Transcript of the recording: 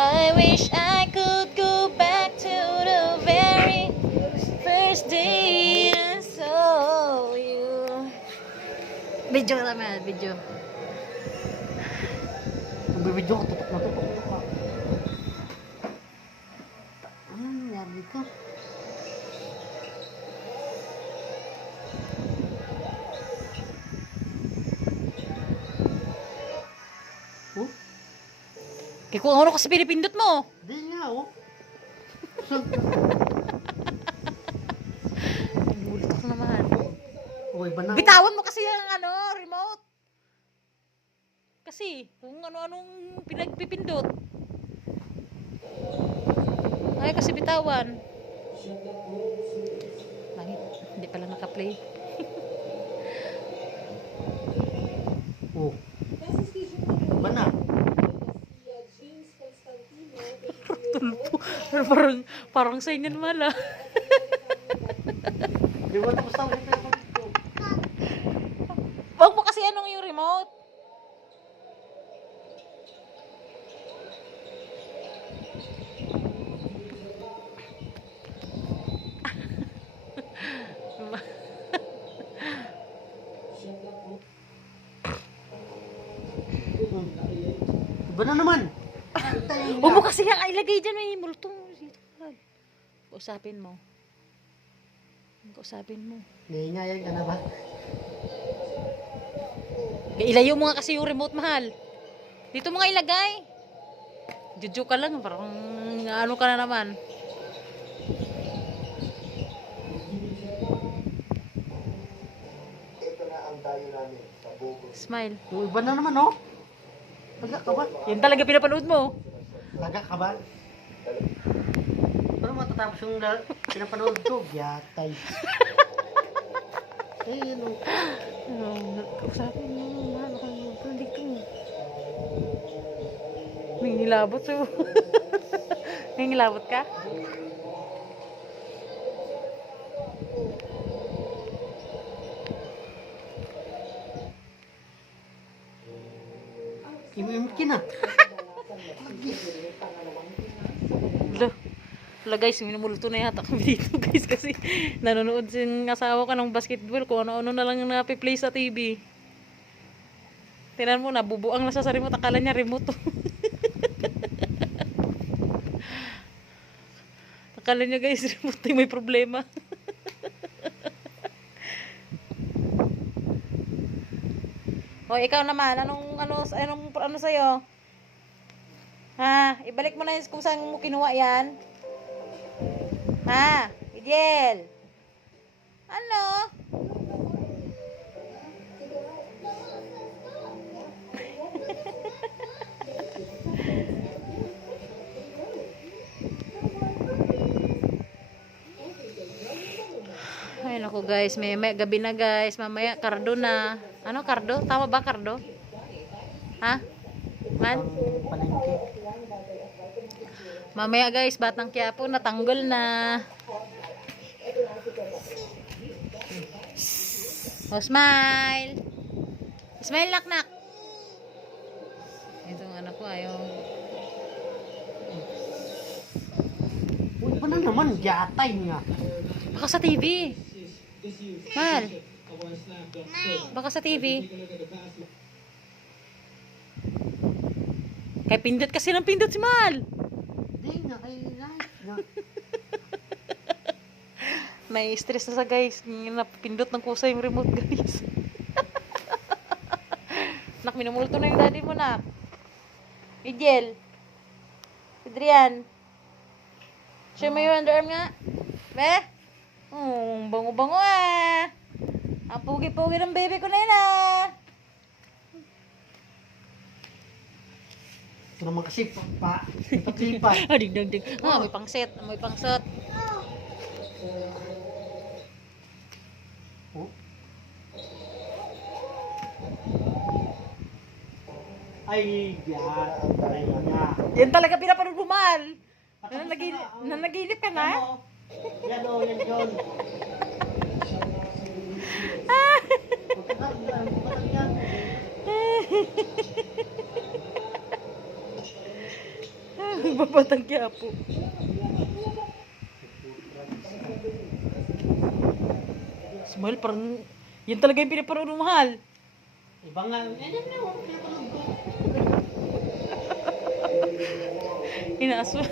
I wish I could go back to the very first day I saw you. Video ka naman, video. Nagbibidyo ko, tutok na tutok ka. Ano nangyari ka? Oh? Kaya kung ano kasi pinipindot mo. Di nga, oh. Nagulat ka naman. Oh, iba na. Bitawan mo kasi yung remote. Kasi, kung ano-anong pinagpipindot. Ay, kasi bitawan. Bakit? Hindi pala naka-play. Oh. Iba na. parang sa inyo naman ah. Di ba tapos na ulit yung pagkito? Wag mo kasi anong yung remote. Iba na naman. Huwag mo kasi yung ilagay dyan, may multong. Kausapin mo. Kausapin mo. Naingayan ka na ba? Ilayo mo nga kasi yung remote, mahal. Dito mo nga ilagay. Juju ka lang, parang ano ka na naman. Smile. Oh, iba na naman, oh. Laga ka ba? Yan talaga pinapanood mo. Laga ka ba? Pero matatapos yung pinapanood ko, yatay. Eh, yun, oh. Kausapin mo, mahal ka naman dito. May nilabot so. May nilabot ka? Imimit ka na. Wala guys, minumulto na yata kami dito guys kasi nanonood yung asawa ko ng basketball kung ano-ano na lang napiplay sa TV. Tingnan mo, nabubuang na siya sa remote. Akala niya remote to. Akala niya guys, remote yung may problema. O, ikaw naman, ano sa'yo? Ha? Ibalik mo na yun kung saan mo kinuha yan. Ha? Idel? Ano? Ay, naku guys, may gabi na guys. Mamaya, kardo na. Ano, kardo? Tama ba, kardo? Ha? Man? Palengke. Mamaya guys, Batang Quiapo, natanggol na. Oh, smile. Smile, nak. Itong anak ko, ayaw. Oh, iba na naman, yatay nga. Baka sa TV. Mal. Baka sa TV. Kaya pindot kasi ng pindot si Mal. Di nga, kay live nga. May stress na sa guys. Napindot ng kusa yung remote guys. Nak, minumulto na yung daddy mo, nak. Idel. Adrian. Show mo yung underarm nga. Be? Bango-bango ah. Ang pugi-pugi ng baby ko na yun ah. Ito naman kasi, lipat-lipat. Ding. May pangset. May pangset. Oh. Ay, yatay nga. Yan talaga pinapanood mo, Mal. Nanaginip ka na? Ano? Yan o, yan yun. Babatang Quiapo. Smile, parang yun talaga yung pinapanood ng mahal. Iba nga. Yan na, wala pinapanood ko. Inaaswa.